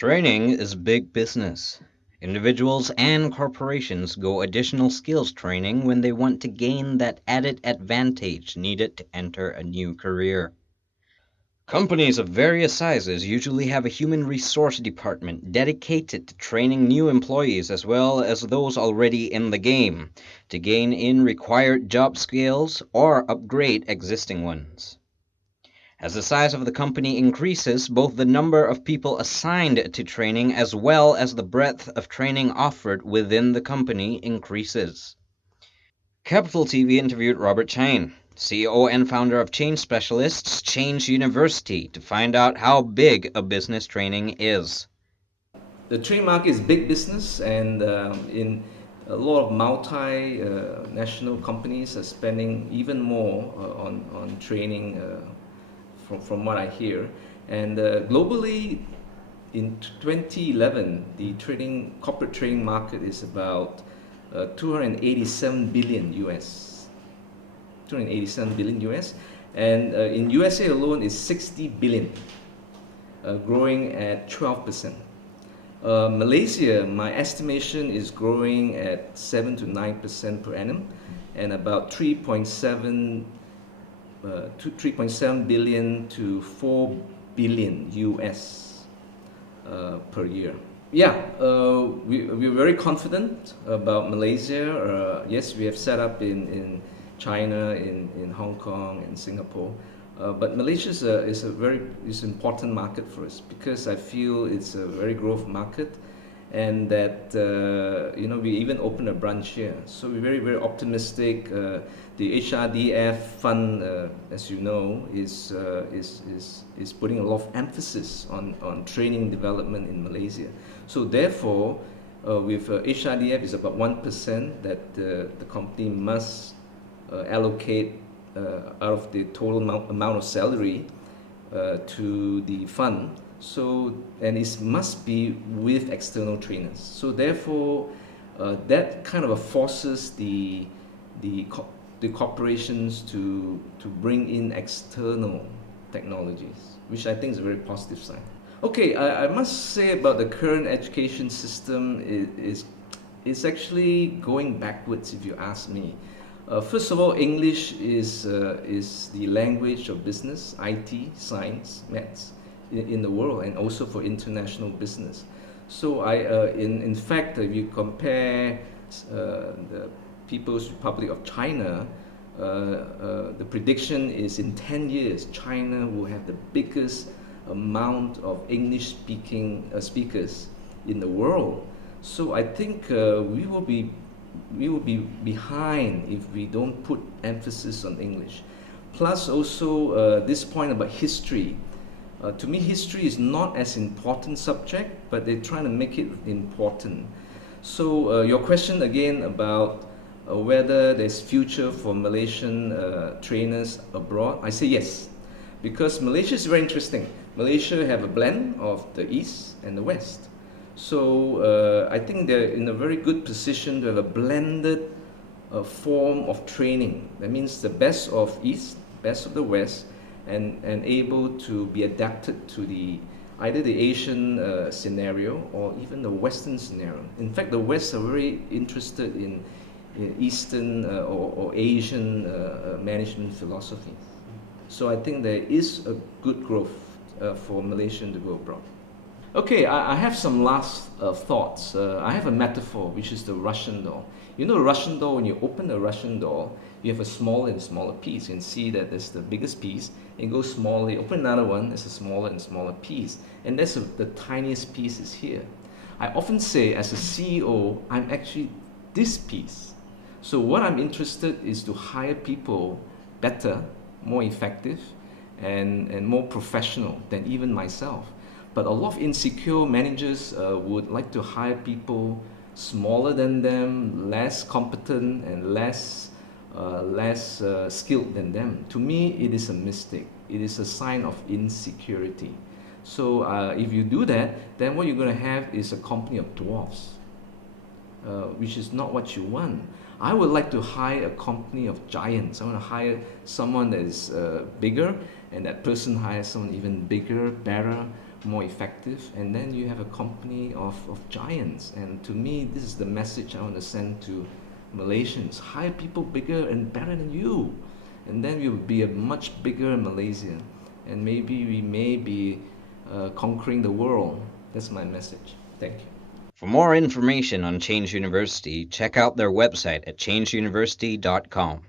Training is big business. Individuals and corporations go additional skills training when they want to gain that added advantage needed to enter a new career. Companies of various sizes usually have a human resource department dedicated to training new employees as well as those already in the game to gain in required job skills or upgrade existing ones. As the size of the company increases, both the number of people assigned to training as well as the breadth of training offered within the company increases. Capital TV interviewed Robert Chaen, CEO and founder of change specialists Change University, to find out how big a business training is. The trade market is big business, and in a lot of national companies are spending even more on training, from what I hear. And globally, in 2011, the corporate trading market is about 287 billion US. 287 billion US, and in USA alone is 60 billion, growing at 12%. Malaysia, my estimation is growing at 7 to 9% per annum, and about 3.7 billion to 4 billion US per year. Yeah, we're very confident about Malaysia. Yes, we have set up in China, in Hong Kong, and Singapore. But Malaysia is a very important market for us because I feel it's a very growth market, and that we even opened a branch here. So we're very optimistic. The HRDF fund, as you know, is putting a lot of emphasis on training development in Malaysia. So therefore, with HRDF is about 1% that the company must allocate out of the total amount of salary to the fund. So, and it must be with external trainers. So therefore, that kind of forces the corporations to bring in external technologies, which I think is a very positive sign. Okay, I must say about the current education system is actually going backwards, if you ask me. First of all, English is the language of business, IT, science, maths in the world, and also for international business. So in fact, if you compare the People's Republic of China, the prediction is in 10 years, China will have the biggest amount of English-speaking speakers in the world. So I think we will be behind if we don't put emphasis on English. Plus also this point about history. To me, history is not as important subject, but they're trying to make it important. So your question again about whether there's future for Malaysian trainers abroad, I say yes, because Malaysia is very interesting. Malaysia have a blend of the East and the West. So I think they're in a very good position to have a blended form of training. That means the best of East, best of the West, and able to be adapted to either the Asian scenario or even the Western scenario. In fact, the West are very interested in Eastern or Asian management philosophy. So I think there is a good growth for Malaysian to go abroad. Okay, I have some last thoughts. I have a metaphor, which is the Russian doll. You know, the Russian doll, when you open the Russian doll, you have a smaller and smaller piece. You can see that there's the biggest piece. It goes smaller. You open another one, there's a smaller and smaller piece. And the tiniest piece is here. I often say, as a CEO, I'm actually this piece. So what I'm interested is to hire people better, more effective, and more professional than even myself. But a lot of insecure managers would like to hire people smaller than them, less competent, and less skilled than them. To me, it is a mistake. It is a sign of insecurity. So if you do that, then what you're going to have is a company of dwarfs, which is not what you want. I would like to hire a company of giants. I want to hire someone that is bigger, and that person hires someone even bigger, better, more effective, and then you have a company of giants. And to me, this is the message I want to send to Malaysians: hire people bigger and better than you, and then we will be a much bigger Malaysia, and maybe we may be conquering the world. That's my message. Thank you. For more information on Change University, check out their website at changeuniversity.com.